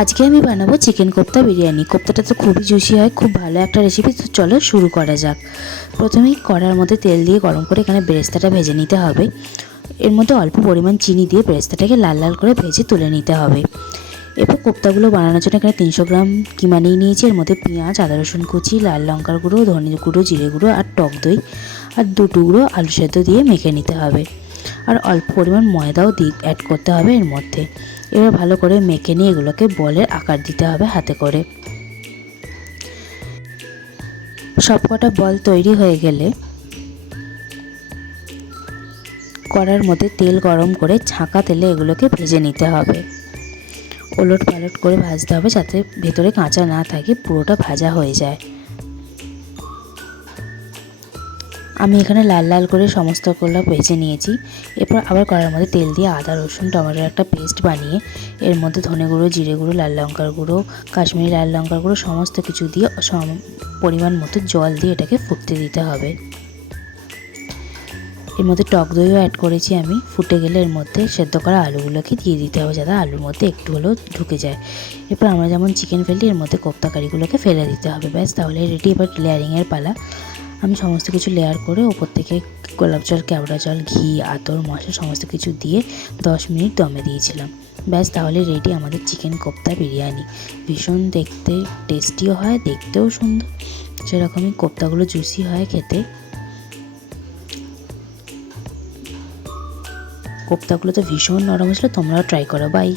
আজকে আমি বানাবো চিকেন কোফতা বিরিয়ানি। কোফতাটা তো খুবই জুসি হয়, খুব ভালো একটা রেসিপি। তো চলো শুরু করা যাক। প্রথমেই কড়ার মধ্যে তেল দিয়ে গরম করে এখানে বেরেস্তাটা ভেজে নিতে হবে। এর মধ্যে অল্প পরিমাণ চিনি দিয়ে বেরেস্তাটাকে লাল লাল করে ভেজে তুলে নিতে হবে। এরপর কোফতাগুলো বানানোর জন্য এখানে 300 গ্রাম কিমা নিয়েছি। এর মধ্যে পেঁয়াজ, আদা রসুন কুচি, লাল লঙ্কার গুঁড়ো, ধনে গুঁড়ো, জিরে গুঁড়ো আর টক দই আর 2 টুকরো আলু সেদ্ধ দিয়ে মেখে নিতে হবে। আর অল্প পরিমাণ ময়দাও অ্যাড করতে হবে এর মধ্যে। এবার ভালো করে মেখে নিয়ে এগুলোকে বলের আকার দিতে হবে হাতে করে। সবকটা বল তৈরি হয়ে গেলে কড়ার মধ্যে তেল গরম করে ছাঁকা তেলে এগুলোকে ভেজে নিতে হবে। ওলট পালট করে ভাজতে হবে যাতে ভেতরে কাঁচা না থাকে, পুরোটা ভাজা হয়ে যায়। আমি এখানে লাল লাল করে সমস্তগুলো ভেজে নিয়েছি। এরপর আবার কড়ার মধ্যে তেল দিয়ে আদা রসুন টমেটোর একটা পেস্ট বানিয়ে এর মধ্যে ধনে গুঁড়ো, জিরে গুঁড়ো, লাল লঙ্কার গুঁড়ো, কাশ্মীরি লাল লঙ্কার গুঁড়ো সমস্ত কিছু দিয়ে পরিমাণ মতো জল দিয়ে এটাকে ফুটতে দিতে হবে। এর মধ্যে টক দইও অ্যাড করেছি আমি। ফুটে গেলে এর মধ্যে সেদ্ধ করা আলুগুলোকে দিয়ে দিতে হবে যাতে আলুর মধ্যে একটু হলেও ঢুকে যায়। এরপর আমরা যেমন চিকেন ফেলি এর মধ্যে কোফতা কারিগুলোকে ফেলে দিতে হবে। ব্যাস তাহলে রেডি। এবার লেয়ারিংয়ের পালা। আমি সমস্ত কিছু লেয়ার করে ওপর থেকে গোলাপ জল, কেওড়া জল, ঘি, আতর, মশলা সমস্ত কিছু দিয়ে 10 মিনিট দমে দিয়েছিলাম। ব্যাস তাহলে রেডি আমাদের চিকেন কোফতা বিরিয়ানি। ভীষণ দেখতে টেস্টিও হয়, দেখতেও সুন্দর, সেরকমই কোফতাগুলো জুসি হয় খেতে। কোফতাগুলো তো ভীষণ নরম ছিল, তোমরাও ট্রাই করো। বাই।